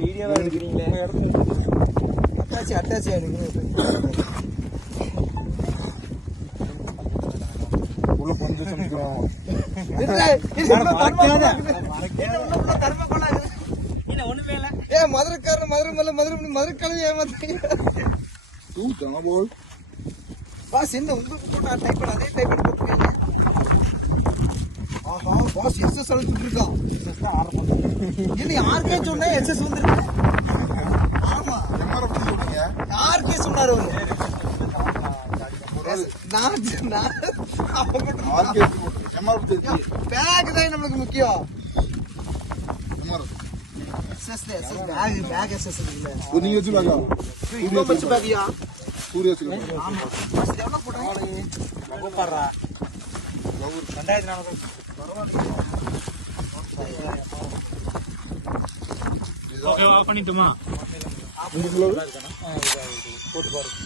வீடியோவா எடுக்கிறீங்களே அட்டாச்சி உள்ள கொஞ்சம் சொல்லிக்கிறோம் மதுரைக்காரன் மதுரைக்காரன் ஏமாத்தீங்க போல் பாஸ் என்ன உங்களுக்கு போட்டா டைப் பண்ண அதே டைப் பண்ணி போட்டுருக்கீங்க. ஆஹா பாஸ் எஸ்எஸ் அழுத்திட்டு இருக்கான். என்ன யாருக்கே சொன்னா எஸ்எஸ் வந்துருக்கு. ஆமா எம்ஆர்எஃப் சொல்றீங்க யாருக்கே சொன்னாரு அவரு. நான் எம்ஆர்எஃப் பேக் தான் நமக்கு முக்கியம். எம்ஆர்எஃப் பேக் எஸ்எஸ் இல்ல. நீங்க வச்சுலாங்க இவ்வளோ மச்சு பேக்கியா சூர்யா வச்சுலாங்க. ஆமா எவ்வளோ போட்டாங்க ரொம்ப பாடுறா 2400 ஓகே பண்ணிட்டுமா போட்டு பாருங்க.